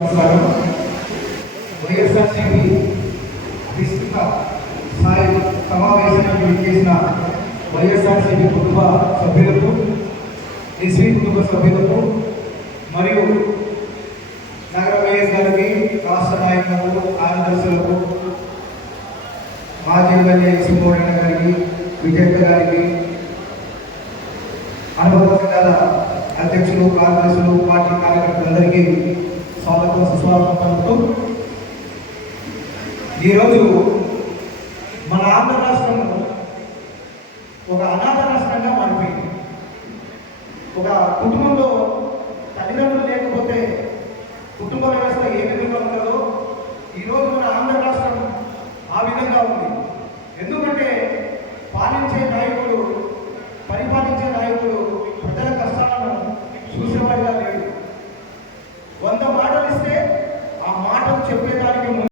నమస్కారం. వైఎస్ఆర్సీపీ విస్తృత స్థాయి సమావేశానికి విచ్చేసిన వైఎస్ఆర్సీపీ కుటుంబ సభ్యులకు కుటుంబ సభ్యులకు మరియు నగర వైఎస్ గారికి రాష్ట్ర నాయకులకు కార్యదర్శులకు మాజీ ఎమ్మెల్యే సింహోరెడ్డి గారికి విజయక్క గారికి అనుభవ గల అధ్యక్షులు కార్యదర్శులు పార్టీ కార్యకర్తలందరికీ ఈరోజు మన ఆంధ్ర రాష్ట్రంలో ఒక అనాథ రాష్ట్రంగా మారిపోయింది. ఒక కుటుంబంలో తల్లిదండ్రులు లేకపోతే కుటుంబ వ్యవస్థ ఏ విధంగా ఉంటుందో ఈరోజు మన ఆంధ్ర రాష్ట్రం ఆ విధంగా ఉంది. ఎందుకంటే పాలించే నాయకుడు పరిపాలించే నాయకుడు